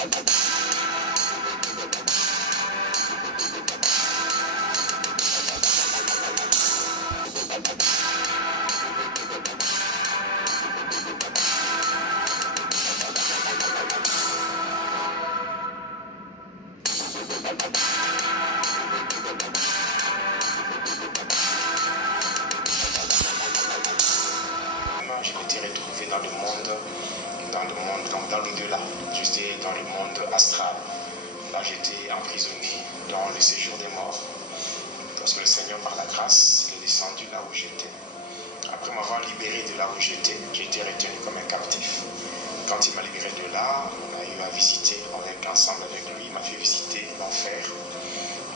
Je m'étais retrouvé dans l'au-delà. J'étais dans le monde astral. Là, j'étais emprisonné dans le séjour des morts. Parce que le Seigneur, par la grâce, il est descendu là où j'étais. Après m'avoir libéré de là où j'étais retenu comme un captif. Quand il m'a libéré de là, on a eu à visiter, on a été ensemble avec lui, il m'a fait visiter l'enfer.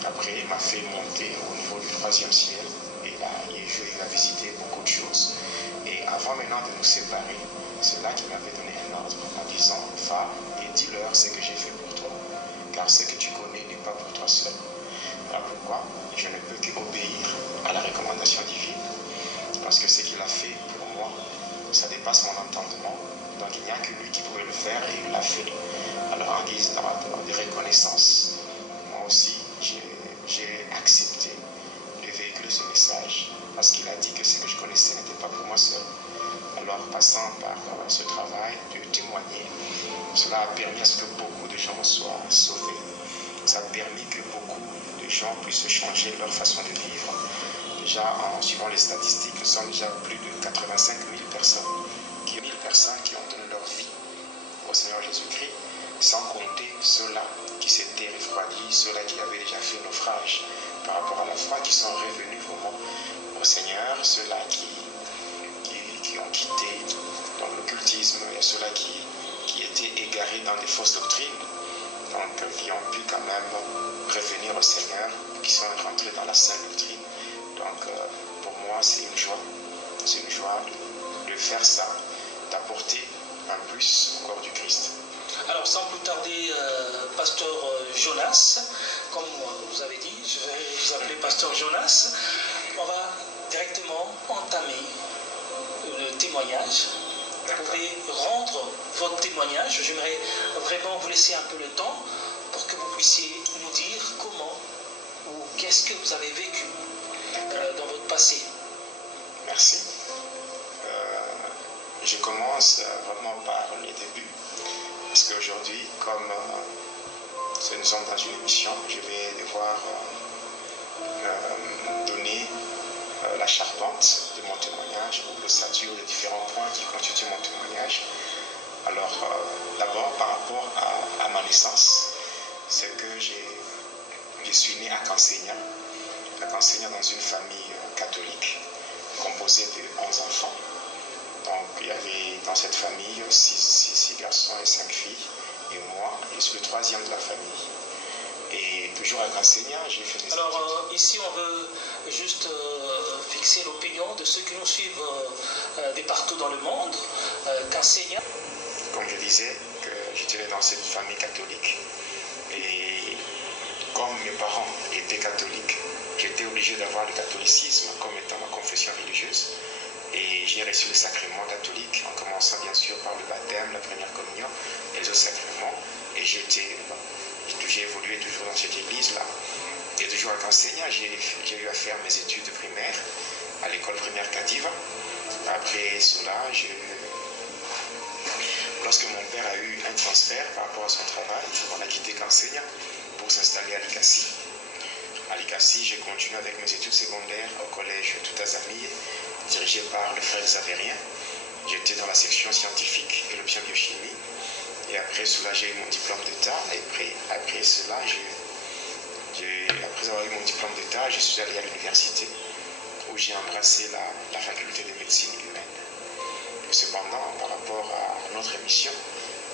Après, il m'a fait monter au niveau du 3e ciel. Et là, j'ai eu à visiter beaucoup de choses. Et avant maintenant de nous séparer, c'est là qu'il m'avait donné un ordre en disant, va et dis-leur ce que j'ai fait pour toi. Car ce que tu connais n'est pas pour toi seul. Voilà pourquoi je ne peux qu'obéir à la recommandation divine. Parce que ce qu'il a fait pour moi, ça dépasse mon entendement. Donc il n'y a que lui qui pouvait le faire et il l'a fait. Alors en guise de reconnaissance, moi aussi j'ai accepté de véhiculer ce message. Parce qu'il a dit que ce que je connaissais n'était pas pour moi seul. Alors passant par ce travail de témoigner, cela a permis à ce que beaucoup de gens soient sauvés. Ça a permis que beaucoup de gens puissent changer leur façon de vivre. Déjà, en suivant les statistiques, nous sommes déjà plus de 85 000 personnes. 1000 personnes qui ont donné leur vie au Seigneur Jésus-Christ, sans compter ceux-là qui s'étaient refroidis, ceux-là qui avaient déjà fait naufrage par rapport à la foi, qui sont revenus vraiment au Seigneur, ceux-là qui ont quitté donc l'occultisme, et ceux-là qui étaient égarés dans des fausses doctrines, donc qui ont pu quand même revenir au Seigneur, qui sont rentrés dans la sainte doctrine. Donc pour moi c'est une joie de faire ça, d'apporter un plus au corps du Christ. Alors sans plus tarder, pasteur Jonas, comme vous avez dit, je vais vous appeler pasteur Jonas, on va directement entamer le témoignage. Vous pouvez rendre votre témoignage. J'aimerais vraiment vous laisser un peu le temps pour que vous puissiez nous dire comment ou qu'est-ce que vous avez vécu dans votre passé. Merci. Je commence vraiment par les débuts. Parce qu'aujourd'hui, comme nous sommes dans une émission, je vais devoir donner la charpente de mon témoignage, ou l'ossature des différents points qui constituent mon témoignage. Alors, d'abord, par rapport à ma naissance, c'est que je suis né à Cansegna dans une famille catholique, composée de 11 enfants. Donc, il y avait dans cette famille 6 garçons et 5 filles, et moi, je suis le 3e de la famille. Et toujours à Cansegna, j'ai fait mes études. Alors, ici, on veut juste fixer l'opinion de ceux qui nous suivent de partout dans le monde. Cansegna. Comme je disais, que j'étais né dans cette famille catholique. Et comme mes parents étaient catholiques, j'étais obligé d'avoir le catholicisme comme étant ma confession religieuse. Et j'ai reçu le sacrement catholique, en commençant bien sûr par le baptême, la première communion, et les autres sacrements. Et j'ai évolué toujours dans cette église-là. Et toujours à Cansegna, j'ai eu à faire mes études primaires à l'école primaire Cadiva. Après cela, lorsque mon père a eu un transfert par rapport à son travail, on a quitté Cansegna pour s'installer à Likassi. À Likassi, j'ai continué avec mes études secondaires au collège Toutazamie, dirigé par le frère Xavérien. J'étais dans la section scientifique et l'option biochimie. Et après cela, j'ai eu mon diplôme d'État. Et après cela, après avoir eu mon diplôme d'État, je suis allé à l'université où j'ai embrassé la faculté de médecine humaine. Et cependant, par rapport à notre émission,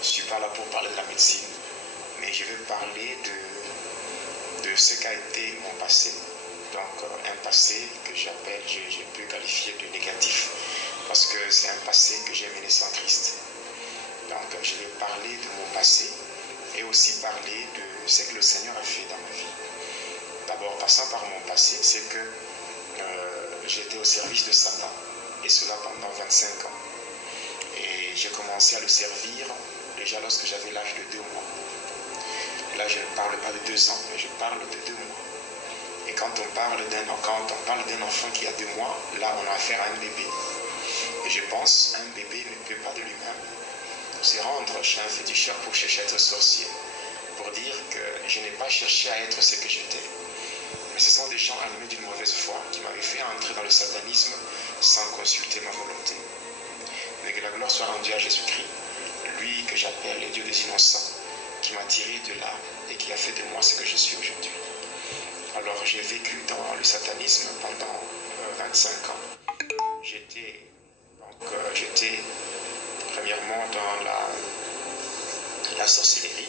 je ne suis pas là pour parler de la médecine, mais je vais parler de ce qu'a été mon passé. Donc un passé que j'ai pu qualifier de négatif, parce que c'est un passé que j'ai mené sans Christ. Donc je vais parler de mon passé et aussi parler de ce que le Seigneur a fait dans ma vie. D'abord, passant par mon passé, c'est que j'étais au service de Satan, et cela pendant 25 ans. Et j'ai commencé à le servir déjà lorsque j'avais l'âge de 2 mois. là je ne parle pas de 2 ans, mais je parle de 2 mois. Et quand on parle d'un enfant qui a 2 mois, là on a affaire à un bébé. Et je pense un bébé ne peut pas de lui-même se rendre chez un féticheur pour chercher à être sorcier, pour dire que je n'ai pas cherché à être ce que j'étais. Mais ce sont des gens animés d'une mauvaise foi qui m'avaient fait entrer dans le satanisme sans consulter ma volonté. Mais que la gloire soit rendue à Jésus-Christ, lui que j'appelle le Dieu des innocents, qui m'a tiré de là et qui a fait de moi ce que je suis aujourd'hui. Alors j'ai vécu dans le satanisme pendant 25 ans. J'étais premièrement dans la sorcellerie,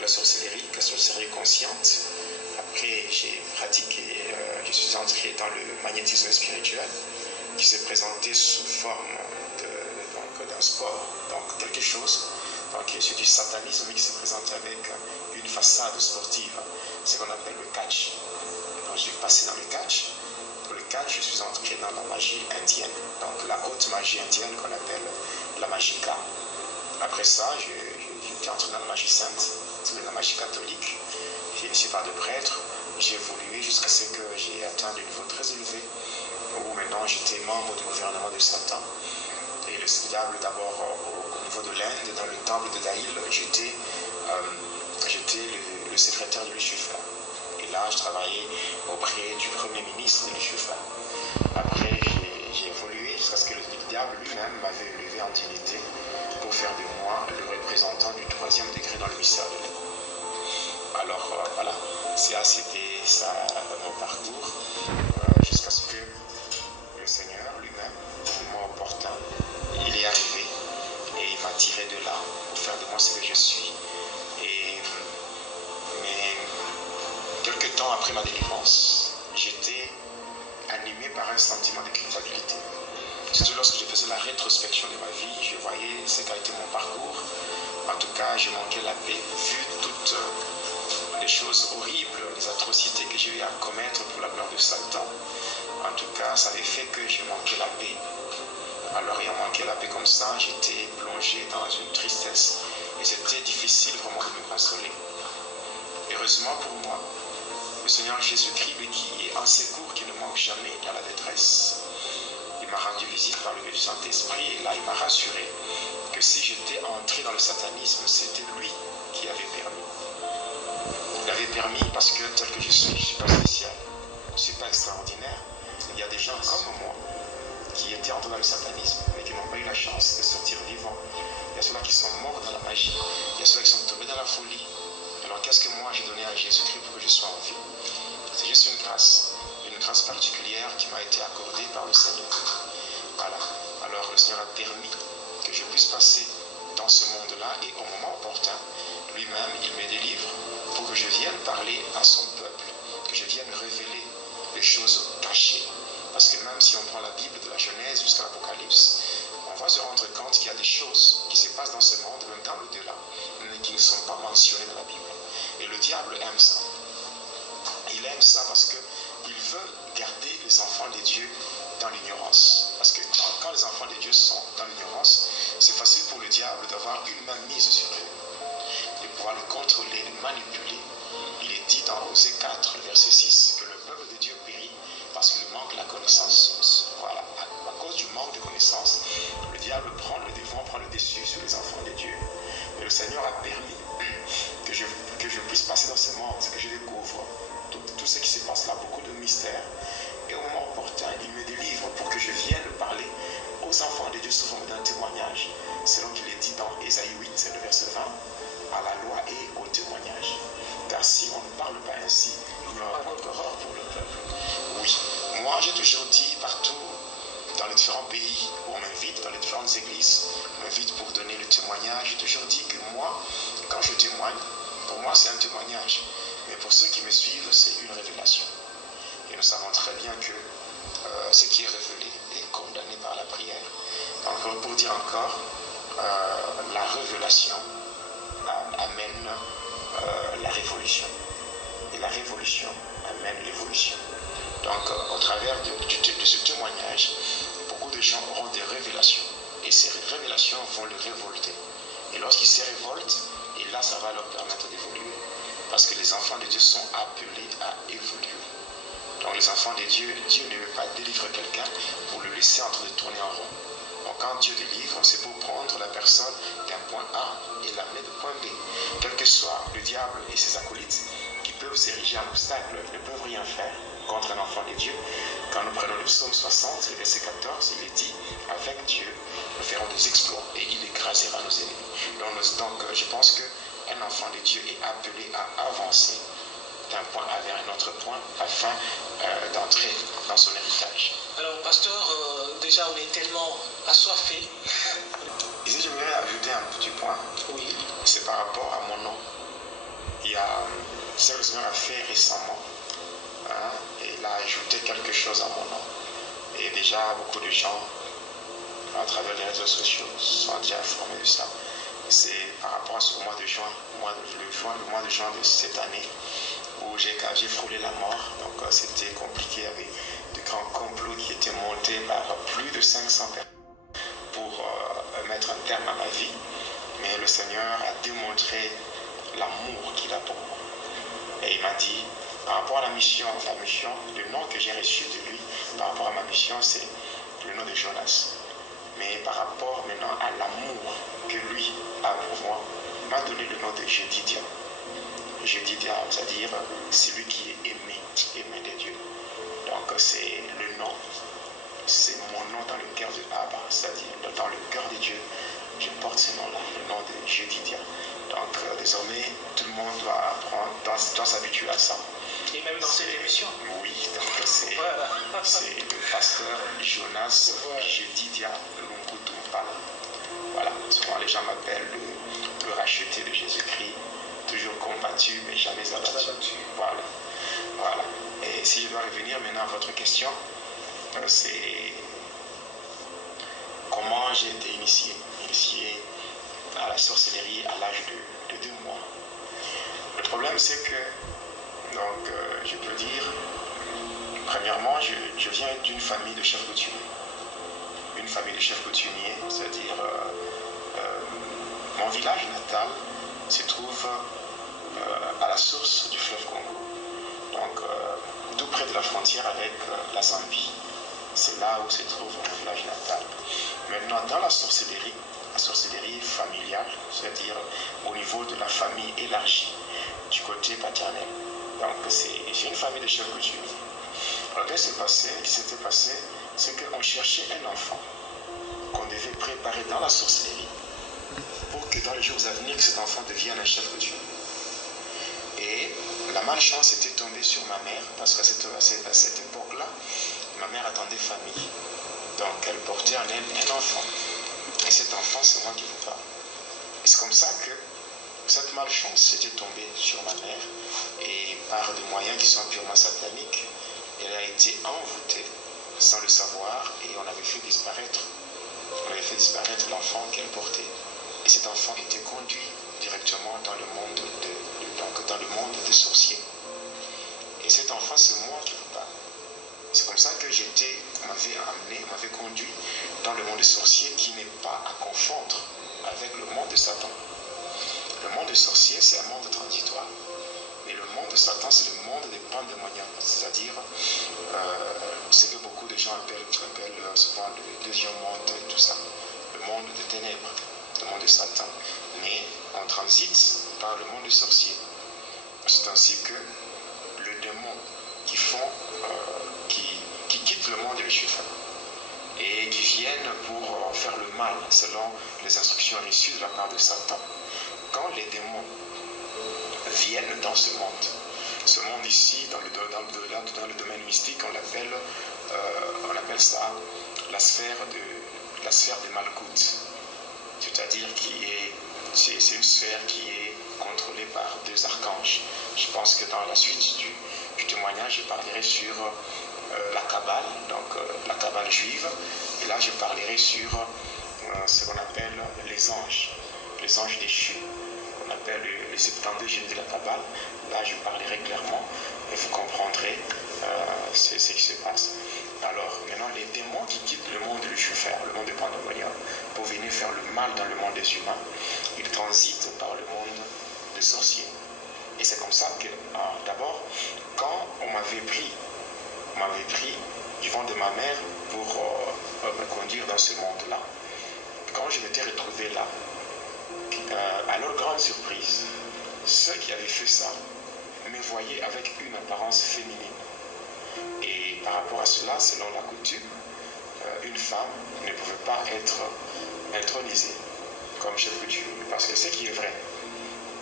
la sorcellerie consciente. Après j'ai pratiqué, je suis entré dans le magnétisme spirituel qui s'est présenté sous forme d'un sport, donc quelque chose. Donc c'est du satanisme qui s'est présenté avec une façade sportive, c'est ce qu'on appelle le catch. Donc je suis passé dans le catch. Pour le catch, je suis entré dans la magie indienne, donc la haute magie indienne qu'on appelle la magika. Après ça, j'étais entré dans la magie sainte, c'est la magie catholique. Je ne suis pas de prêtre, j'ai évolué jusqu'à ce que j'ai atteint des niveaux très élevés, où maintenant j'étais membre du gouvernement de Satan. Et le diable d'abord au niveau de l'Inde, dans le temple de Daïl, j'étais le secrétaire de Lucifer. Et là, je travaillais auprès du premier ministre de Lucifer. Après, j'ai évolué jusqu'à ce que le diable lui-même m'avait élevé en dignité pour faire de moi le représentant du 3e degré dans le mystère de l'air. Alors voilà, c'était ça mon parcours, jusqu'à ce que le Seigneur lui-même, au moment opportun, il est arrivé et il m'a tiré de là pour faire de moi ce que je suis. Mais quelques temps après ma délivrance, j'étais animé par un sentiment de culpabilité. Surtout lorsque je faisais la rétrospection de ma vie, je voyais ce qu'a été mon parcours. En tout cas, je manquais la paix, vu toutes les choses horribles, les atrocités que j'ai eu à commettre pour la gloire de Satan. En tout cas, ça avait fait que je manquais la paix. Alors, ayant manqué la paix comme ça, j'étais plongé dans une tristesse. Et c'était difficile vraiment de me consoler. Heureusement pour moi, le Seigneur Jésus-Christ, lui qui est un secours qui ne manque jamais dans la détresse, il m'a rendu visite par le Saint-Esprit et là il m'a rassuré que si j'étais entré dans le satanisme, c'était lui qui avait permis. Il avait permis parce que tel que je ne suis pas spécial, je ne suis pas extraordinaire. Il y a des gens comme moi qui étaient entrés dans le satanisme mais qui n'ont pas eu la chance de sortir vivants. Il y a ceux-là qui sont morts dans la magie, il y a ceux-là qui sont tombés dans la folie. Alors qu'est-ce que moi j'ai donné à Jésus-Christ pour que je sois en vie? C'est juste une grâce particulière qui m'a été accordée par le Seigneur. Voilà. Alors le Seigneur a permis que je puisse passer dans ce monde-là et au moment opportun, lui-même, il me délivre pour que je vienne parler à son peuple, que je vienne révéler les choses cachées. Parce que même si on prend la Bible de la Genèse jusqu'à l'Apocalypse, on va se rendre compte qu'il y a des choses qui se passent dans ce monde, même dans l'au-delà, mais qui ne sont pas mentionnées dans la Bible. Et le diable aime ça. Il aime ça parce qu'il veut garder les enfants de Dieu dans l'ignorance. Parce que quand les enfants de Dieu sont dans l'ignorance, c'est facile pour le diable d'avoir une main mise sur eux, de pouvoir le contrôler, le manipuler. Il est dit dans Osée 4, verset 6, que le peuple de Dieu périt parce qu'il manque la connaissance. Voilà, à cause du manque de connaissance, le diable prend le devant, prend le dessus sur les enfants de Dieu. Et le Seigneur a permis que je puisse passer dans ce monde, que je découvre tout ce qui se passe là, beaucoup de mystères. Et au moment opportun, il me délivre pour que je vienne parler aux enfants de Dieu sous forme d'un témoignage, selon qu'il est dit dans Ésaïe 8, le verset 20, à la loi et au témoignage. Car si on ne parle pas ainsi, il n'y aura pas d'horreur pour le peuple. Oui, moi j'ai toujours dit partout, dans les différents pays où on m'invite, dans les différentes églises, on m'invite pour donner le témoignage. J'ai toujours dit que moi, quand je témoigne, pour moi c'est un témoignage. Mais pour ceux qui me suivent, c'est une révélation. Et nous savons très bien que ce qui est révélé est condamné par la prière. Donc pour dire encore, la révélation amène la révolution. Et la révolution amène l'évolution. Donc au travers de ce témoignage, beaucoup de gens auront des révélations. Et ces révélations vont le révolter. Et lorsqu'il se révolte, il Et là, ça va leur permettre d'évoluer. Parce que les enfants de Dieu sont appelés à évoluer. Donc les enfants de Dieu, Dieu ne veut pas délivrer quelqu'un pour le laisser en train de tourner en rond. Donc quand Dieu délivre, c'est pour prendre la personne d'un point A et l'amener de point B. Quel que soit le diable et ses acolytes qui peuvent s'ériger en obstacle, ne peuvent rien faire contre un enfant de Dieu. Quand nous prenons le psaume 60, verset 14, il est dit, avec Dieu, nous ferons des exploits et il écrasera nos ennemis. Donc je pense qu'un enfant de Dieu est appelé à avancer d'un point A vers un autre point afin d'entrer dans son héritage. Alors, pasteur, déjà on est tellement assoiffé. Ici, j'aimerais ajouter un petit point. Oui. C'est par rapport à mon nom. Il y a ce que le Seigneur a fait récemment. Et il a ajouté quelque chose à mon nom. Et déjà, beaucoup de gens, à travers les réseaux sociaux, sont déjà informés de ça. C'est par rapport à ce mois de juin, le mois de juin de cette année, où j'ai frôlé la mort. Donc c'était compliqué, avec de grands complots qui étaient montés par plus de 500 personnes pour mettre un terme à ma vie. Mais le Seigneur a démontré l'amour qu'il a pour moi. Et il m'a dit, par rapport à la mission, le nom que j'ai reçu de lui, par rapport à ma mission, c'est le nom de Jonas. Mais par rapport maintenant à l'amour que lui a pour moi, il m'a donné le nom de Jedidia. Jedidia, c'est-à-dire celui qui est aimé de Dieu. Donc c'est le nom, c'est mon nom dans le cœur de Abba, c'est-à-dire dans le cœur de Dieu, je porte ce nom-là, le nom de Jedidia. Donc désormais, tout le monde doit s'habituer à ça. Et même dans cette émission. Oui, donc c'est le pasteur Jonas Jedidia Lumbutumpala. Voilà, souvent les gens m'appellent le racheté de Jésus-Christ, toujours combattu mais jamais abattu. Voilà. Et si je dois revenir maintenant à votre question, c'est comment j'ai été initié à la sorcellerie à l'âge de 2 mois. Le problème c'est que, donc je peux dire, premièrement, je viens d'une famille de chefs coutumiers. Une famille de chefs coutumiers, c'est-à-dire mon village natal se trouve à la source du fleuve Congo. Donc tout près de la frontière avec la Zambie. C'est là où se trouve mon village natal. Maintenant, dans la sorcellerie familiale, c'est-à-dire au niveau de la famille élargie, du côté paternel. Donc c'est une famille de chefs coutumiers. Alors qu'est-ce qui s'était passé, c'est qu'on cherchait un enfant qu'on devait préparer dans la sorcellerie pour que dans les jours à venir, cet enfant devienne un chef coutumier. Et la malchance était tombée sur ma mère, parce qu'à cette époque-là, ma mère attendait famille. Donc elle portait en elle un enfant. Et cet enfant, c'est moi qui vous parle. Et c'est comme ça que cette malchance était tombée sur ma mère. Et par des moyens qui sont purement sataniques, elle a été envoûtée sans le savoir. Et on avait fait disparaître l'enfant qu'elle portait. Et cet enfant était conduit directement dans le monde des sorciers. Et cet enfant, c'est moi qui vous parle. C'est comme ça que on m'avait conduit dans le monde des sorciers qui n'est pas à confondre avec le monde de Satan. Le monde des sorciers, c'est un monde transitoire. Mais le monde de Satan, c'est le monde des pandémoniums, c'est-à-dire ce que beaucoup de gens appellent souvent le deuxième monde et tout ça. Le monde des ténèbres, le monde de Satan. Mais on transite par le monde des sorciers. C'est ainsi que les démons qui quittent le monde de Lucifer et qui viennent pour faire le mal selon les instructions reçues de la part de Satan. Quand les démons viennent dans ce monde ici, dans le domaine mystique, on appelle ça la sphère de Malkout. C'est-à-dire c'est une sphère qui est contrôlée par 2 archanges. Je pense que dans la suite du témoignage, je parlerai sur la Kabbale, donc la Kabbale juive. Et là, je parlerai sur ce qu'on appelle les anges déchus. On appelle les 72 génies de la Kabbale. Là, je parlerai clairement et vous comprendrez ce qui se passe. Alors, maintenant, les démons qui quittent le monde de Lucifer, le monde de Pandémonium, pour venir faire le mal dans le monde des humains, ils transitent par le monde de sorcier. Et c'est comme ça que, d'abord, quand on m'avait pris du ventre de ma mère pour me conduire dans ce monde-là, quand je m'étais retrouvé là, à leur grande surprise, ceux qui avaient fait ça me voyaient avec une apparence féminine. Et par rapport à cela, selon la coutume, une femme ne pouvait pas être intronisée comme chef coutumier. Parce que ce qui est vrai,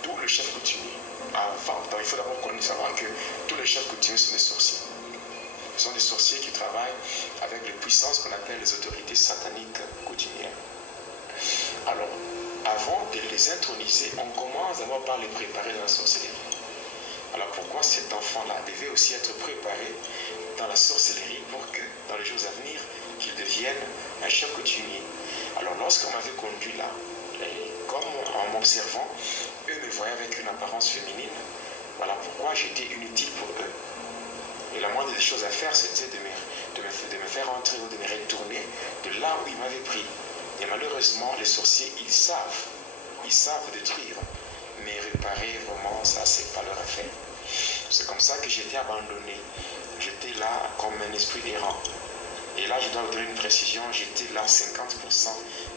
tous les chefs coutumiers, donc il faut d'abord savoir que tous les chefs coutumiers sont des sorciers. Ce sont des sorciers qui travaillent avec les puissances qu'on appelle les autorités sataniques coutumières. Alors, avant de les introniser, on commence d'abord par les préparer dans la sorcellerie. Alors pourquoi cet enfant-là devait aussi être préparé dans la sorcellerie pour que, dans les jours à venir, qu'il devienne un chef coutumier. Alors lorsqu'on m'avait conduit là, comme en m'observant, eux me voyaient avec une apparence féminine. Voilà pourquoi j'étais inutile pour eux. Et la moindre des choses à faire, c'était de me faire entrer ou de me retourner de là où ils m'avaient pris. Et malheureusement, les sorciers, ils savent détruire. Mais réparer, vraiment, ça, c'est pas leur affaire. C'est comme ça que j'étais abandonné. J'étais là comme un esprit errant. Et là, je dois vous donner une précision, j'étais là 50%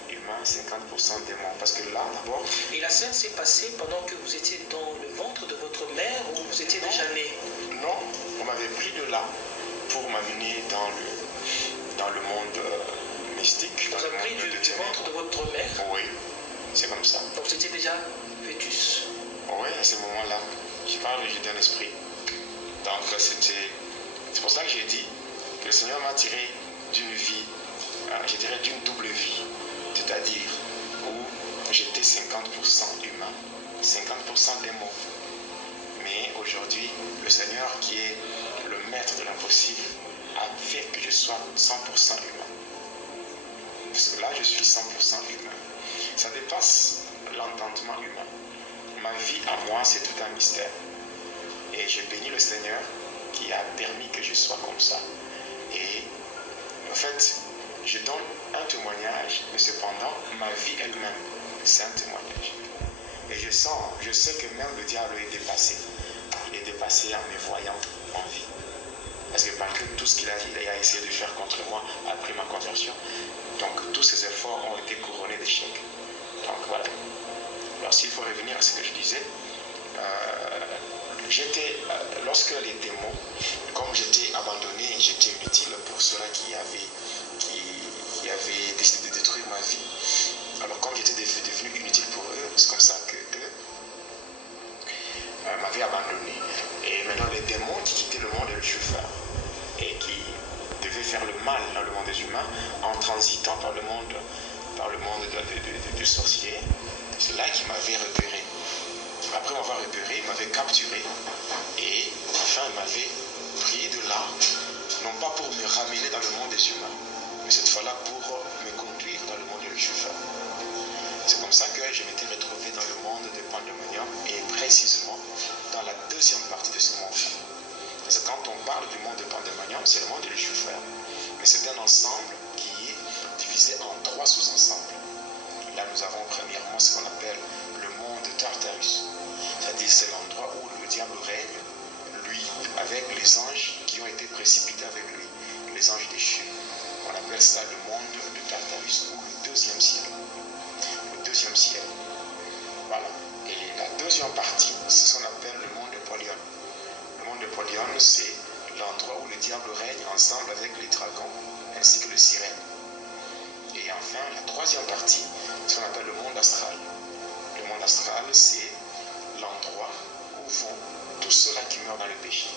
humain, 50% démon. Parce que là, d'abord... Et la scène s'est passée pendant que vous étiez dans le ventre de votre mère ou vous étiez déjà né? Non, on m'avait pris de là pour m'amener dans le monde mystique. Vous avez pris du ventre de votre mère? Oui, c'est comme ça. Donc vous étiez déjà fœtus? Oui, à ce moment-là, je parle d'un esprit. Donc c'est pour ça que j'ai dit que le Seigneur m'a tiré d'une vie, je dirais d'une double vie, c'est-à-dire où j'étais 50% humain, 50% démon. Mais aujourd'hui, le Seigneur qui est le maître de l'impossible a fait que je sois 100% humain. Parce que là, je suis 100% humain. Ça dépasse l'entendement humain. Ma vie à moi, c'est tout un mystère. Et je bénis le Seigneur qui a permis que je sois comme ça. Et en fait, je donne un témoignage, mais cependant, ma vie elle-même, c'est un témoignage. Et je sais que même le diable est dépassé. Il est dépassé en me voyant en vie. Parce que malgré tout ce qu'il a essayé de faire contre moi après ma conversion, donc tous ces efforts ont été couronnés d'échecs. Donc voilà. Alors s'il faut revenir à ce que je disais, lorsque les démons, comme j'étais abandonné, j'étais inutile pour ceux-là qui avaient décidé de détruire ma vie. Alors comme j'étais devenu inutile pour eux, c'est comme ça que eux m'avaient abandonné. Et maintenant les démons qui quittaient le monde de Lucifer et qui devaient faire le mal dans le monde des humains en transitant par le monde du sorcier, c'est là qu'ils m'avaient repéré. Après m'avoir repéré, ils m'avaient capturé et enfin ils m'avaient pris de là, non pas pour me ramener dans le monde des humains, mais cette fois-là pour me conduire dans le monde de Lucifer. C'est comme ça que je m'étais retrouvé dans le monde de Pandemonium et précisément dans la deuxième partie de ce monde. Parce que quand on parle du monde de Pandemonium, c'est le monde de Lucifer. Mais c'est un ensemble qui est divisé en 3 sous-ensembles. Là, nous avons premièrement ce qu'on appelle le monde de Tartarus. C'est-à-dire c'est l'endroit où le diable règne, lui, avec les anges qui ont été précipités avec lui, les anges déchus. On appelle ça le monde de Tartarus ou le deuxième ciel. Le deuxième ciel. Voilà. Et la deuxième partie, c'est ce qu'on appelle le monde de Polion. Le monde de Polion, c'est l'endroit où le diable règne ensemble avec les dragons ainsi que les sirènes. Et enfin, la troisième partie, c'est ce qu'on appelle le monde astral. Le monde astral, c'est l'endroit où vont tous ceux-là qui meurent dans le péché,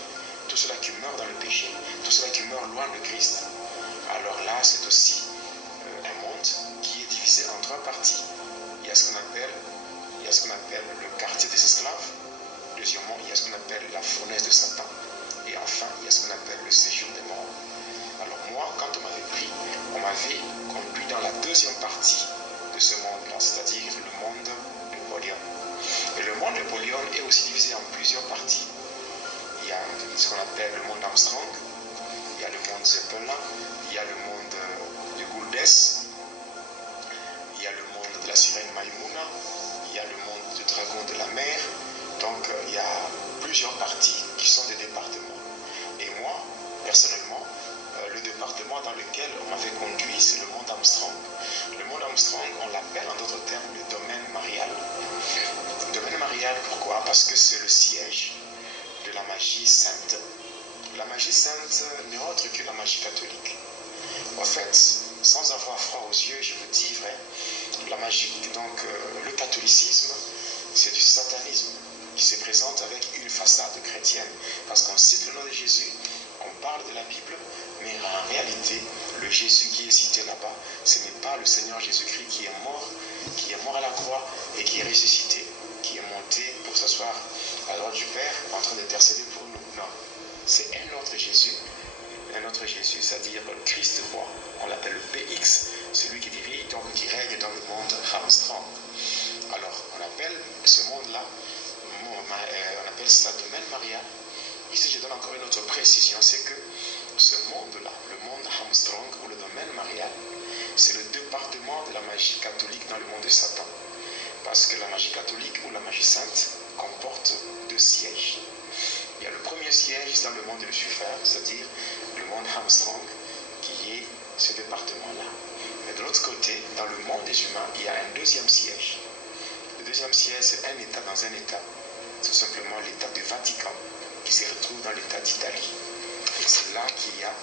tous ceux-là qui meurent dans le péché, tous ceux-là qui meurent loin de Christ. Alors là, c'est aussi un monde qui est divisé en 3 parties. Il y a ce qu'on appelle le quartier des esclaves. Deuxièmement, il y a ce qu'on appelle la fournaise de Satan. Et enfin, il y a ce qu'on appelle le séjour des morts. Alors moi, quand on m'avait pris, on m'avait conduit dans la deuxième partie de ce monde-là, c'est-à-dire le monde de Polion. Et le monde de Polion est aussi divisé en plusieurs parties. Il y a ce qu'on appelle le monde Armstrong, il y a le monde Zeppelin, il y a le monde de Gouldes, il y a le monde de la sirène Maïmouna, il y a le monde du dragon de la mer, plusieurs parties qui sont des départements. Et moi, personnellement, le département dans lequel on m'avait conduit, c'est le monde Armstrong. Le monde Armstrong, on l'appelle en d'autres termes le domaine marial. Le domaine marial, pourquoi? Parce que c'est le siège de la magie sainte. La magie sainte n'est autre que la magie catholique. En fait, sans avoir froid aux yeux, je vous dis vrai, la magie, donc le catholicisme, c'est du satanisme qui se présente avec une façade chrétienne. Parce qu'on cite le nom de Jésus, on parle de la Bible, mais en réalité, le Jésus qui est cité là-bas, ce n'est pas le Seigneur Jésus-Christ qui est mort à la croix et qui est ressuscité, qui est monté pour s'asseoir à la droite du Père en train d'intercéder pour nous. Non, c'est un autre Jésus, c'est-à-dire le Christ roi. On l'appelle le PX, celui qui dirige, donc qui règne dans le monde Armstrong. Alors, on appelle ce monde-là, on appelle ça domaine marial. Ici, je donne encore une autre précision, c'est que ce monde-là, le monde Armstrong ou le domaine marial, c'est le département de la magie catholique dans le monde de Satan. Parce que la magie catholique ou la magie sainte comporte deux sièges. Il y a le premier siège dans le monde de Lucifer, c'est-à-dire le monde Armstrong, qui est ce département-là. Mais de l'autre côté, dans le monde des humains, il y a un deuxième siège. Le deuxième siège, c'est un État dans un État. C'est tout simplement l'État du Vatican, qui se retrouve dans l'État d'Italie. Et c'est là qu'il y a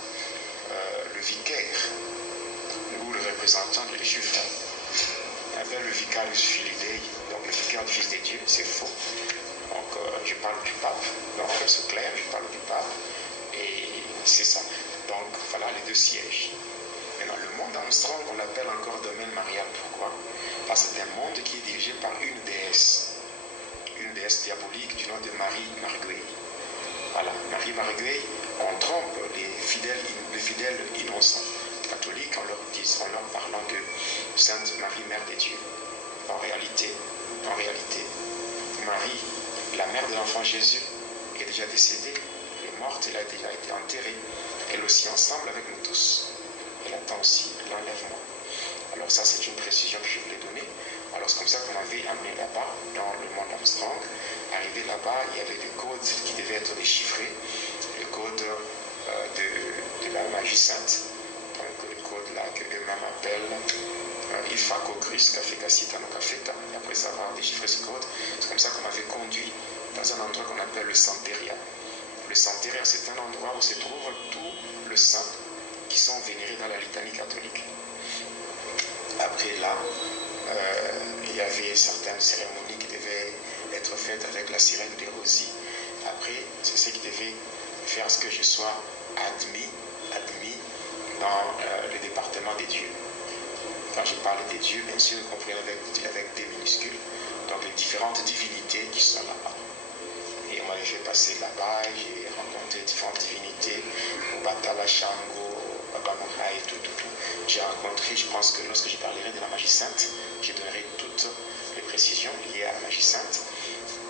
le vicaire, ou le représentant de Lucifer. On appelle le vicarius filii Dei, donc le vicaire du Fils de Dieu, c'est faux. Donc je parle du pape, donc c'est clair, je parle du pape, et c'est ça. Donc voilà les deux sièges. Maintenant, le monde Armstrong, on l'appelle encore domaine marial. Pourquoi? Parce que c'est un monde qui est dirigé par une déesse diabolique du nom de Marie Marguerite. Voilà, Marie Marguerite, on trompe les fidèles innocents catholiques en leur parlant de Sainte Marie, Mère de Dieu. En réalité, Marie, la mère de l'enfant Jésus, est déjà décédée, elle est morte, elle a déjà été enterrée. Elle aussi, ensemble avec nous tous, elle attend aussi l'enlèvement. Alors ça, c'est une précision que je voulais donner. Alors c'est comme ça qu'on m'avait amené là-bas, dans le monde Armstrong. Arrivé là-bas, il y avait des codes qui devaient être déchiffrés, le code de la magie sainte, donc le code là que eux-mêmes appellent Ifako Chris Kafekasita no Kafeta. Et après avoir déchiffré ce code, c'est comme ça qu'on m'avait conduit dans un endroit qu'on appelle le Santeria. Le Santeria, c'est un endroit où se trouve tout le sang qui sont vénérés dans la litanie catholique. Après là, il y avait certaines cérémonies qui devaient être faites avec la sirène des rosiers. Après, c'est ce qui devait faire ce que je sois admis dans le département des dieux. Quand je parle des dieux, bien sûr, vous comprenez avec des minuscules, donc les différentes divinités qui sont là-bas. Et on m'avait fait passer là-bas, j'ai rencontré différentes divinités, Batala, Shango, Babamurai, tout. J'ai rencontré, je pense que lorsque je parlerai de la magie sainte, je donnerai toutes les précisions liées à la magie sainte.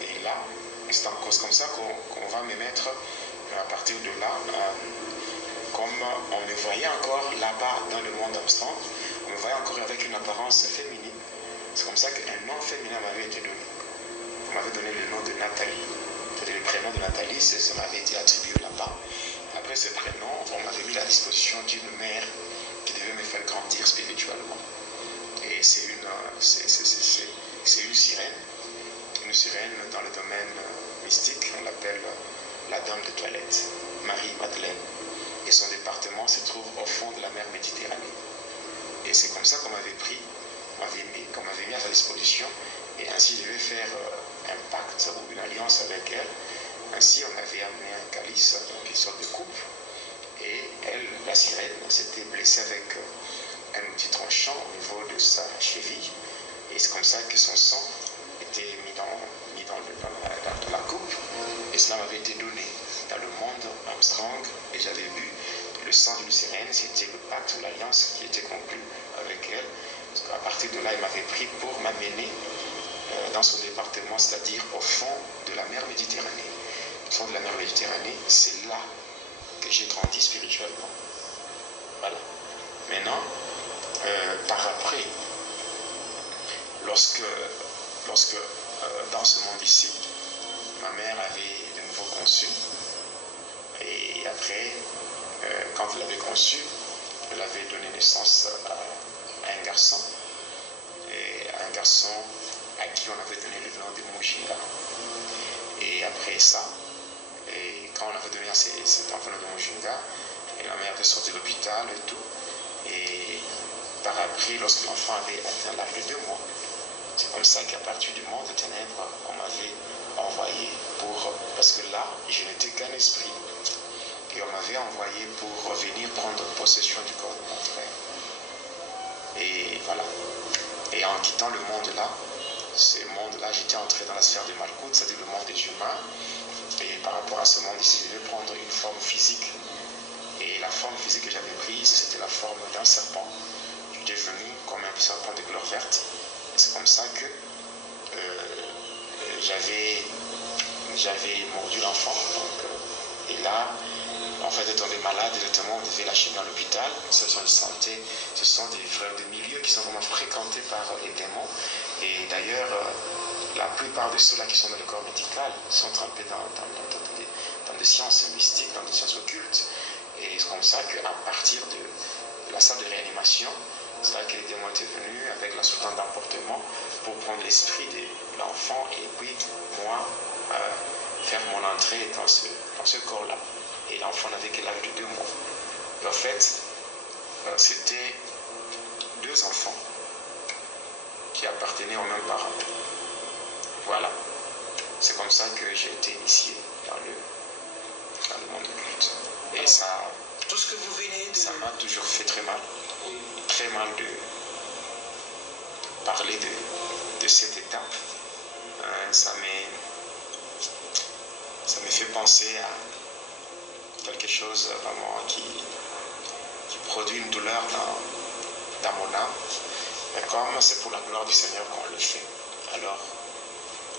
Et là, c'est en cause comme ça qu'on va me mettre à partir de là, comme on me voyait encore là-bas dans le monde Armstrong, on me voyait encore avec une apparence féminine. C'est comme ça qu'un nom féminin m'avait été donné. On m'avait donné le nom de Nathalie. C'était le prénom de Nathalie, ça m'avait été attribué là-bas. Après ce prénom, on m'avait mis à disposition d'une mère qui devait me faire grandir spirituellement. Et c'est une sirène dans le domaine mystique, on l'appelle la Dame de Toilette, Marie-Madeleine. Et son département se trouve au fond de la mer Méditerranée. Et c'est comme ça qu'on m'avait pris, qu'on m'avait mis à sa disposition, et ainsi je devais faire un pacte ou une alliance avec elle. Ainsi on avait amené un calice, donc une sorte de coupe, et elle, la sirène, s'était blessée avec un outil tranchant au niveau de sa cheville, et c'est comme ça que son sang était mis dans la coupe, et cela m'avait été donné dans le monde Armstrong, et j'avais bu le sang d'une sirène, c'était le pacte ou l'alliance qui était conclu avec elle, parce qu'à partir de là, elle m'avait pris pour m'amener dans son département, c'est-à-dire au fond de la mer Méditerranée. Au fond de la mer Méditerranée, c'est là que j'ai grandi spirituellement. Voilà. Maintenant, par après, lorsque dans ce monde ici, ma mère avait de nouveau conçue. Et après, quand elle l'avait conçue, elle avait donné naissance à un garçon. Et un garçon à qui on avait donné le nom de Mujinga. Et après ça, et quand on avait donné à cet enfant de Mujinga, et la mère était sortie de l'hôpital et tout. Et par après, lorsque l'enfant avait atteint l'âge de 2 mois, c'est comme ça qu'à partir du monde des ténèbres, on m'avait envoyé pour... Parce que là, je n'étais qu'un esprit. Et on m'avait envoyé pour revenir prendre possession du corps de mon frère. Et voilà. Et en quittant le monde-là, ce monde-là, j'étais entré dans la sphère de Malkout, c'est-à-dire le monde des humains. Et par rapport à ce monde ici, je devais prendre une forme physique. Et la forme physique que j'avais prise, c'était la forme d'un serpent. J'étais devenu comme un serpent de couleur verte. Et c'est comme ça que j'avais mordu l'enfant. Et là, en fait, de tomber malade, directement, on devait lâcher dans l'hôpital. Ce sont des frères de milieu qui sont vraiment fréquentés par les démons. Et d'ailleurs, la plupart de ceux-là qui sont dans le corps médical sont trempés dans des sciences mystiques, dans des sciences occultes. Et c'est comme ça qu'à partir de la salle de réanimation, c'est là que les démons étaient venus avec la sultane d'emportement pour prendre l'esprit de l'enfant et puis moi faire mon entrée dans ce corps-là. Et l'enfant n'avait que l'âge de 2 mois. Et en fait, c'était 2 enfants qui appartenaient aux mêmes parents. Voilà. C'est comme ça que j'ai été initié dans le monde occulte. Et ça, tout ce que vous venez de... ça m'a toujours fait très mal. Très mal de parler de cette étape. Ça me fait penser à quelque chose vraiment qui produit une douleur dans mon âme. Mais comme c'est pour la gloire du Seigneur qu'on le fait, alors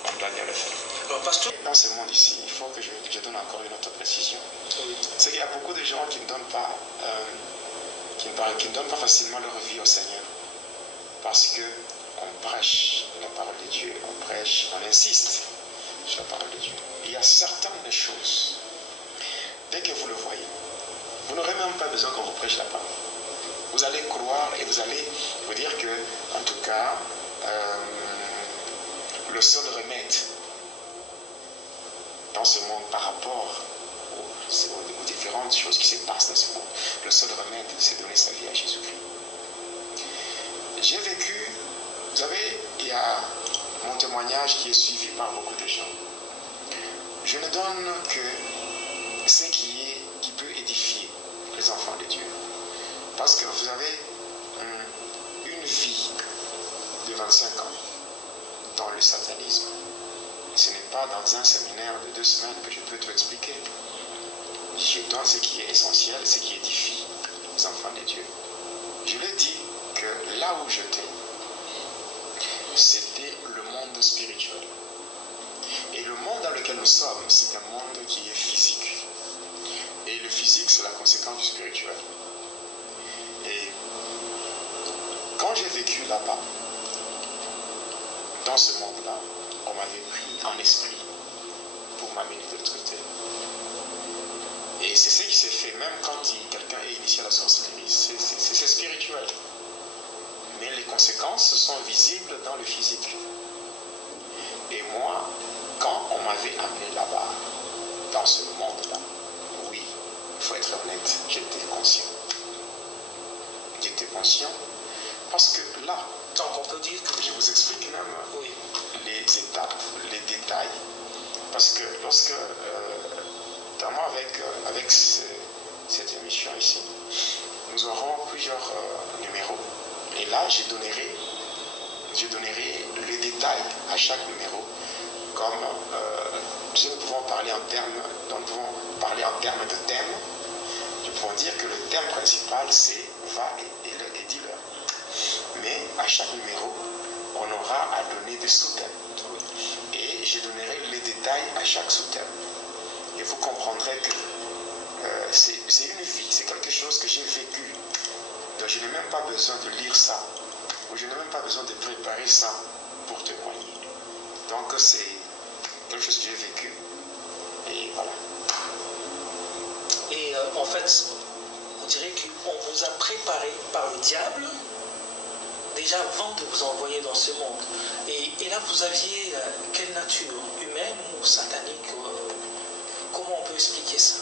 on doit bien le faire. Alors, pasteur... Dans ce monde ici, il faut que je donne encore une autre précision. C'est qu'il y a beaucoup de gens qui ne donnent pas, qui ne donnent pas facilement leur vie au Seigneur. Parce qu'on prêche la parole de Dieu, on insiste sur la parole de Dieu. Il y a certaines choses, dès que vous le voyez, vous n'aurez même pas besoin qu'on vous prêche la parole. Vous allez croire et vous allez vous dire que, en tout cas, le seul remède dans ce monde par rapport aux différentes choses qui se passent dans ce monde, le seul remède, c'est donner sa vie à Jésus-Christ. J'ai vécu, vous savez, il y a mon témoignage qui est suivi par beaucoup de gens. Je ne donne que ce qui peut édifier les enfants de Dieu. Parce que vous avez une vie de 25 ans dans le satanisme. Et ce n'est pas dans un séminaire de 2 semaines que je peux tout expliquer. Je donne ce qui est essentiel, ce qui édifie les enfants de Dieu. Je l'ai dit que là où j'étais, c'était le monde spirituel. Et le monde dans lequel nous sommes, c'est un monde qui est physique. Et le physique, c'est la conséquence du spirituel. Et quand j'ai vécu là-bas, dans ce monde-là, on m'avait pris en esprit pour m'amener de l'autre côté. Et c'est ce qui s'est fait, même quand quelqu'un est initié à la sorcellerie, c'est spirituel. Mais les conséquences sont visibles dans le physique. Et moi, quand on m'avait amené là-bas, dans ce monde-là, oui, il faut être honnête, j'étais conscient. J'étais conscient parce que là, tant qu'on peut dire que... je vous explique même oui. Les étapes, les détails. Parce que lorsque, notamment avec cette émission ici, nous aurons plusieurs numéros. Et là, je donnerai les détails à chaque numéro. Comme nous pouvons parler en termes de thème, nous pouvons dire que le thème principal, c'est va et dis-leur. Mais à chaque numéro, on aura à donner des sous-thèmes. Et je donnerai les détails à chaque sous-thème. Et vous comprendrez que c'est une vie, c'est quelque chose que j'ai vécu. Donc je n'ai même pas besoin de lire ça. Ou je n'ai même pas besoin de préparer ça pour témoigner. Donc c'est quelque chose que j'ai vécu. Et voilà. Et en fait, on dirait qu'on vous a préparé par le diable déjà avant de vous envoyer dans ce monde. Et là, vous aviez quelle nature? Humaine ou satanique? Comment on peut expliquer ça?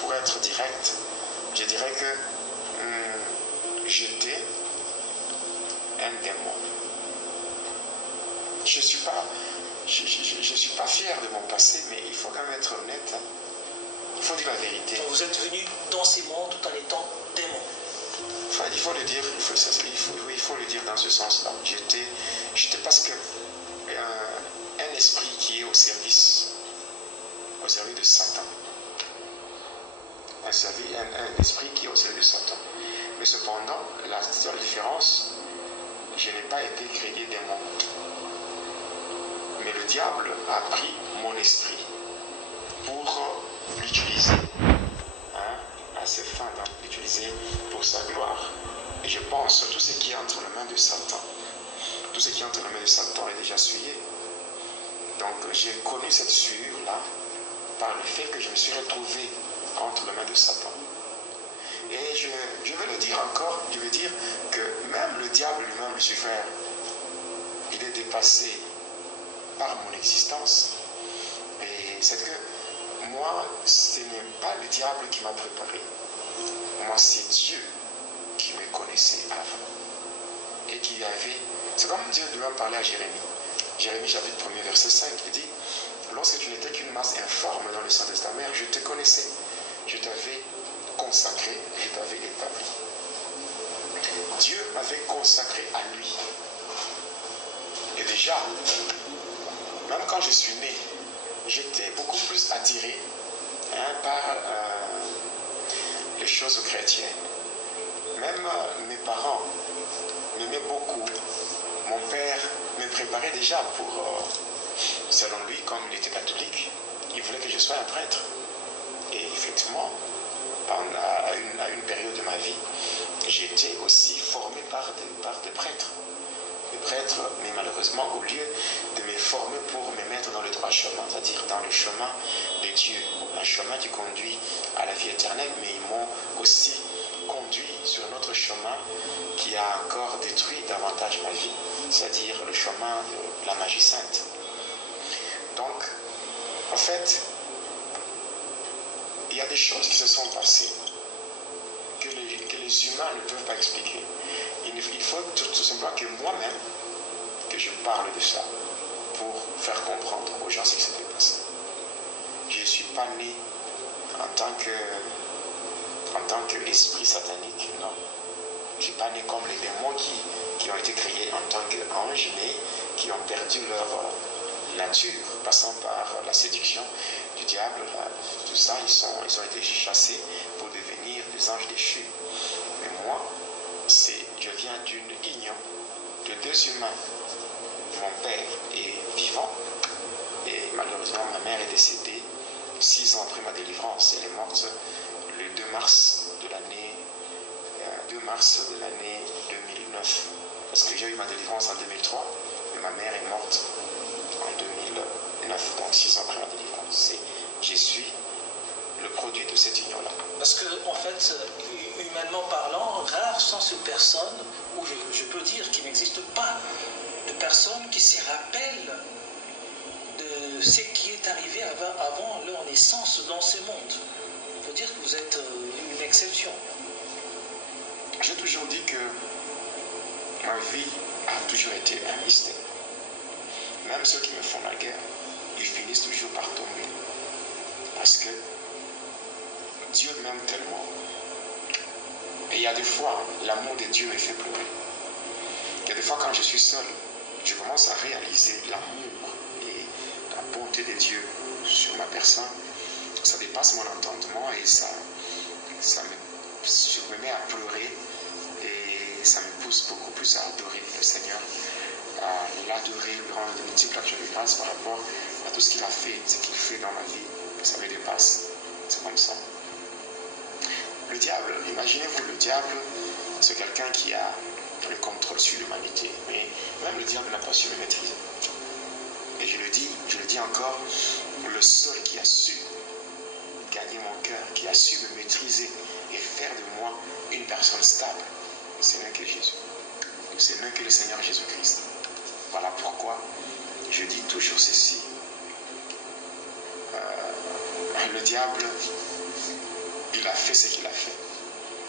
Pour être direct, je dirais que j'étais un démon. Je suis pas fier de mon passé, mais il faut quand même être honnête. Hein. Il faut dire la vérité. Donc vous êtes venu dans ces mondes tout en étant démon. Enfin, il faut le dire, il faut le dire dans ce sens-là. J'étais parce que un esprit qui est au service de Satan. Un esprit qui est au service de Satan. Mais cependant, la seule différence, je n'ai pas été créé démon. Mais le diable a pris mon esprit pour l'utiliser à ses fins, l'utiliser pour sa gloire. Et je pense que tout ce qui est entre les mains de Satan, est déjà souillé. Donc j'ai connu cette souillure-là par le fait que je me suis retrouvé entre les mains de Satan. Et je vais le dire encore, je veux dire que même le diable lui-même, Lucifer, il est dépassé par mon existence. Et c'est que moi, ce n'est pas le diable qui m'a préparé. Moi, c'est Dieu qui me connaissait avant. Et qui avait... C'est comme Dieu lui-même parlait à Jérémie. Jérémie chapitre 1er verset 5, il dit: lorsque tu n'étais qu'une masse informe dans le sein de ta mère, je te connaissais. Je t'avais consacré, je t'avais établi. Dieu m'avait consacré à lui. Et déjà, même quand je suis né, j'étais beaucoup plus attiré par les choses chrétiennes. Même mes parents m'aimaient beaucoup. Mon père me préparait déjà pour, selon lui, comme il était catholique, il voulait que je sois un prêtre. Et effectivement, à une période de ma vie, j'étais aussi formé par des prêtres. Des prêtres, mais malheureusement, au lieu de me former pour me mettre dans le droit chemin, c'est-à-dire dans le chemin de Dieu, un chemin qui conduit à la vie éternelle, mais ils m'ont aussi conduit sur un autre chemin qui a encore détruit davantage ma vie, c'est-à-dire le chemin de la magie sainte. Donc, en fait, il y a des choses qui se sont passées que les humains ne peuvent pas expliquer. Il faut tout simplement que moi-même, que je parle de ça pour faire comprendre aux gens ce qui s'était passé. Je ne suis pas né en tant qu'esprit satanique, non. Je ne suis pas né comme les démons qui ont été créés en tant qu'anges, mais qui ont perdu leur nature, passant par la séduction du diable, tout ça, ils ont été chassés pour devenir des anges déchus. Mais moi, je viens d'une union de deux humains. Mon père est vivant et malheureusement ma mère est décédée 6 ans après ma délivrance. Elle est morte le 2 mars de l'année 2009. Parce que j'ai eu ma délivrance en 2003, mais ma mère est morte en 2009, donc 6 ans après ma délivrance. Je suis le produit de cette union-là. Parce que, en fait, humainement parlant, rares sont ces personnes où je peux dire qu'il n'existe pas de personnes qui se rappellent de ce qui est arrivé avant leur naissance dans ce monde. Il faut dire que vous êtes une exception. J'ai toujours dit que ma vie a toujours été un mystère. Même ceux qui me font la guerre, ils finissent toujours par tomber. Parce que Dieu m'aime tellement. Et il y a des fois, l'amour de Dieu me fait pleurer. Il y a des fois, quand je suis seul, je commence à réaliser l'amour et la bonté de Dieu sur ma personne. Ça dépasse mon entendement et je me mets à pleurer et ça me pousse beaucoup plus à adorer le Seigneur, à l'adorer, lui rendre de multiples actions de grâce par rapport à tout ce qu'il a fait, ce qu'il fait dans ma vie. Ça me dépasse. C'est comme ça. Le diable, imaginez-vous, le diable, c'est quelqu'un qui a le contrôle sur l'humanité. Mais même le diable n'a pas su me maîtriser. Et je le dis encore, le seul qui a su gagner mon cœur, qui a su me maîtriser et faire de moi une personne stable, c'est n'est que Jésus. C'est n'est que le Seigneur Jésus-Christ. Voilà pourquoi je dis toujours ceci. Le diable, il a fait ce qu'il a fait.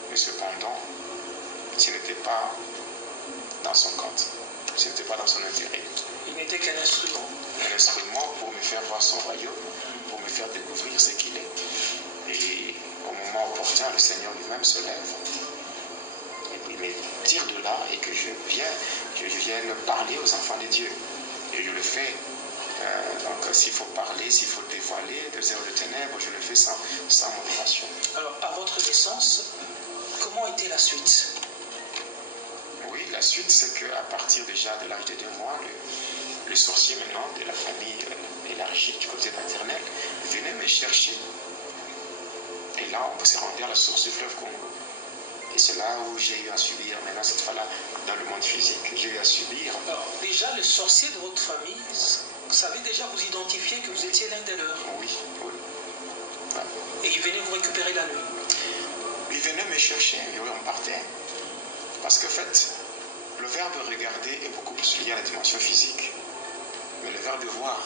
Mais cependant, ce n'était pas dans son compte. Ce n'était pas dans son intérêt. Il n'était qu'un instrument. Un instrument pour me faire voir son royaume, pour me faire découvrir ce qu'il est. Et au moment opportun, le Seigneur lui-même se lève. Et puis il me tire de là et que je vienne parler aux enfants de Dieu. Et je le fais. Donc s'il faut parler, s'il faut dévoiler des heures de ténèbres, je le fais sans modération. Alors, à votre naissance, comment était la suite? Oui, la suite, c'est qu'à partir déjà de l'âge de 2 mois, le sorcier maintenant de la famille élargie du côté paternel venait me chercher. Et là, on s'est rendu à la source du fleuve Congo. Et c'est là où j'ai eu à subir, maintenant cette fois-là, dans le monde physique, j'ai eu à subir. Alors, déjà, le sorcier de votre famille, vous savez déjà vous identifier que vous étiez l'un des leurs? Oui. Ouais. Et il venait vous récupérer la nuit? Il venait me chercher, et oui, on partait. Parce qu'en fait, le verbe regarder est beaucoup plus lié à la dimension physique. Mais le verbe voir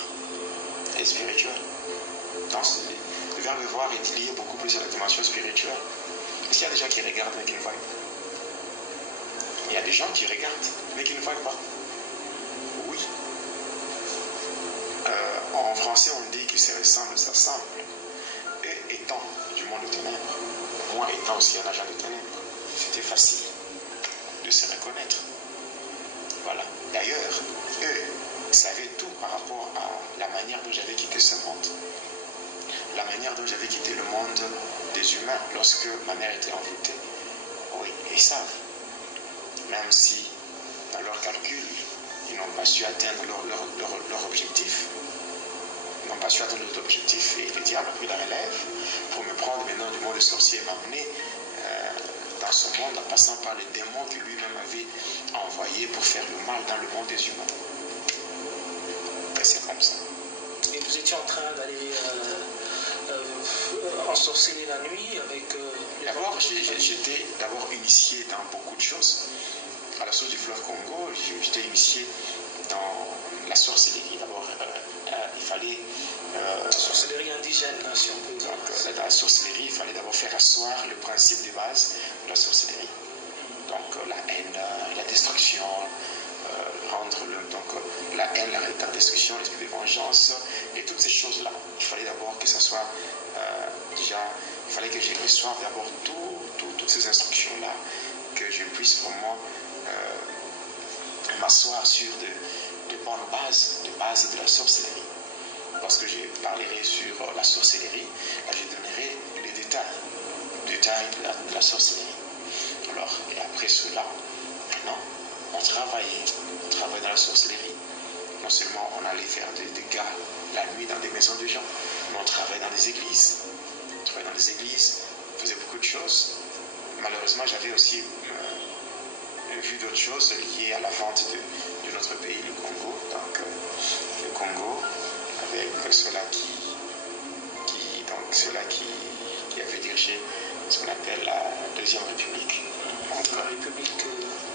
est spirituel. Donc, le verbe voir est lié beaucoup plus à la dimension spirituelle. Est-ce qu'il y a des gens qui regardent mais qui ne voient pas? Il y a des gens qui regardent mais qui ne voient pas. Oui. En français, on dit qu'ils se ressemblent, s'assemblent. Eux étant du monde de ténèbres, moi étant aussi un agent de ténèbres, c'était facile de se reconnaître. Voilà. D'ailleurs, eux savaient tout par rapport à la manière dont j'avais quitté ce monde. La manière dont j'avais quitté le monde des humains lorsque ma mère était envoûtée. Oui, ils savent. Même si, dans leur calcul, ils n'ont pas su atteindre leur objectif. Ils n'ont pas su atteindre leur objectif. Et le diable a pris la relève pour me prendre maintenant du monde des sorciers et m'amener dans ce monde en passant par les démons que lui-même avait envoyés pour faire le mal dans le monde des humains. Et c'est comme ça. Et vous étiez en train d'aller ensorceler la nuit avec... D'abord, j'étais d'abord initié dans beaucoup de choses. À la source du fleuve Congo, j'étais initié dans la sorcellerie. D'abord, il fallait... la sorcellerie indigène, si on peut dire. Donc, dans la sorcellerie, il fallait d'abord faire asseoir le principe de base de la sorcellerie. Donc, la haine, la destruction, la haine, la destruction, l'esprit de vengeance, et toutes ces choses-là. Il fallait d'abord que ça soit déjà... Il fallait que je reçoive d'abord toutes ces instructions-là, que je puisse vraiment m'asseoir sur de bonnes bases, de la sorcellerie. Lorsque je parlerai sur la sorcellerie, je donnerai les détails de la sorcellerie. Alors, et après cela, maintenant, on travaillait dans la sorcellerie. Non seulement on allait faire des gars la nuit dans des maisons de gens, mais on travaillait dans des églises. On travaillait dans des églises, on faisait beaucoup de choses. Malheureusement, j'avais aussi vu d'autres choses liées à la vente de notre pays, le Congo. Donc, le Congo, avec ceux-là qui avaient dirigé ce qu'on appelle la Deuxième République. Donc, la République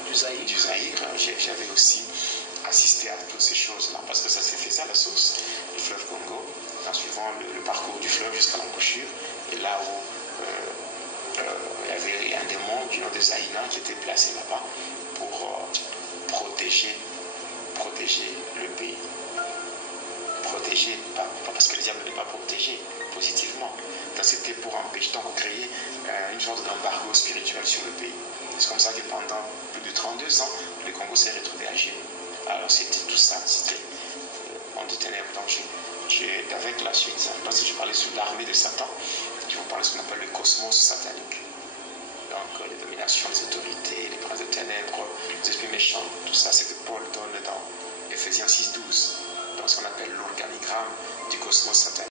du Zaïre. J'avais aussi assisté à toutes ces choses-là, parce que ça s'est fait ça, la source du fleuve Congo, en suivant le parcours du fleuve jusqu'à l'embouchure, et là où il y avait un démon du nom de Zaïna qui était placé là-bas pour protéger le pays. Protéger, parce que le diable n'est pas protégé positivement. Donc c'était pour empêcher, donc créer une sorte d'embargo spirituel sur le pays. C'est comme ça que pendant plus de 32 ans, le Congo s'est retrouvé à genoux. Alors c'était tout ça, c'était le monde des ténèbres. Donc avec la suite, lorsque je parlais sur l'armée de Satan, je vous parlais de ce qu'on appelle le cosmos satanique. Donc les dominations, les autorités, les princes de ténèbres, les esprits méchants, tout ça, c'est que Paul donne dans Ephésiens 6:12, dans ce qu'on appelle l'organigramme du cosmos satanique.